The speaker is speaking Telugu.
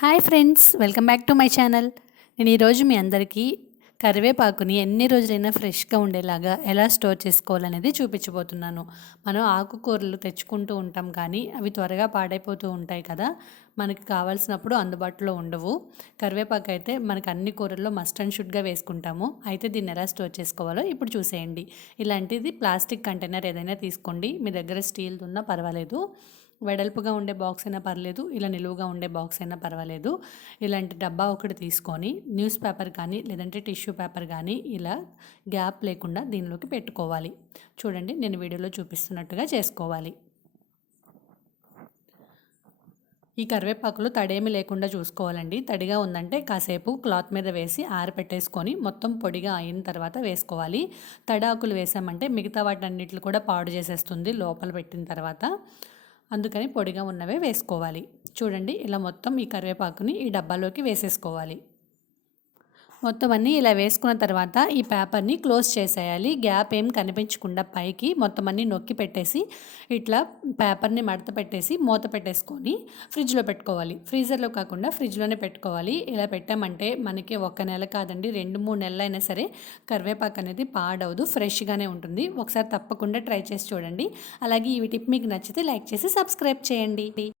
Hi friends, welcome back to my channel. నేను ఈరోజు మీ అందరికీ కరివేపాకుని ఎన్ని రోజులైనా ఫ్రెష్గా ఉండేలాగా ఎలా స్టోర్ చేసుకోవాలనేది చూపించబోతున్నాను. మనం ఆకుకూరలు తెచ్చుకుంటూ ఉంటాం కానీ అవి త్వరగా పాడైపోతూ ఉంటాయి కదా, మనకి కావాల్సినప్పుడు అందుబాటులో ఉండవు. కరివేపాకు అయితే మనకి అన్ని కూరల్లో మస్ట్ అండ్ షుడ్గా వేసుకుంటాము. అయితే దీన్ని ఎలా స్టోర్ చేసుకోవాలో ఇప్పుడు చూసేయండి. ఇలాంటిది ప్లాస్టిక్ కంటైనర్ ఏదైనా తీసుకోండి, మీ దగ్గర స్టీల్ది ఉన్నా పర్వాలేదు. వెడల్పుగా ఉండే బాక్స్ అయినా పర్లేదు, ఇలా నిలువుగా ఉండే బాక్స్ అయినా పర్వాలేదు. ఇలాంటి డబ్బా ఒకటి తీసుకొని న్యూస్ పేపర్ కానీ లేదంటే టిష్యూ పేపర్ కానీ ఇలా గ్యాప్ లేకుండా దీనిలోకి పెట్టుకోవాలి. చూడండి, నేను వీడియోలో చూపిస్తున్నట్టుగా చేసుకోవాలి. ఈ కరివేపాకులు తడేమి లేకుండా చూసుకోవాలండి. తడిగా ఉందంటే కాసేపు క్లాత్ మీద వేసి ఆరపెట్టేసుకొని మొత్తం పొడిగా అయిన తర్వాత వేసుకోవాలి. తడాకులు వేసామంటే మిగతా వాటన్నిటిని కూడా పాడు చేసేస్తుంది లోపల పెట్టిన తర్వాత. అందుకని పొడిగా ఉన్నవే వేసుకోవాలి. చూడండి, ఇలా మొత్తం ఈ కరివేపాకుని ఈ డబ్బాలోకి వేసేసుకోవాలి. మొత్తం అన్నీ ఇలా వేసుకున్న తర్వాత ఈ పేపర్ని క్లోజ్ చేసేయాలి. గ్యాప్ ఏం కనిపించకుండా పైకి మొత్తం అన్నీ నొక్కి పెట్టేసి ఇట్లా పేపర్ని మడత పెట్టేసి మూత పెట్టేసుకొని ఫ్రిడ్జ్లో పెట్టుకోవాలి. ఫ్రీజర్లో కాకుండా ఫ్రిడ్జ్లోనే పెట్టుకోవాలి. ఇలా పెట్టామంటే మనకి 1 నెల కాదండి, 2-3 నెలలైనా సరే కరివేపాకు అనేది పాడవదు, ఫ్రెష్గానే ఉంటుంది. ఒకసారి తప్పకుండా ట్రై చేసి చూడండి. అలాగే ఈ టిప్ మీకు నచ్చితే లైక్ చేసి సబ్స్క్రైబ్ చేయండి.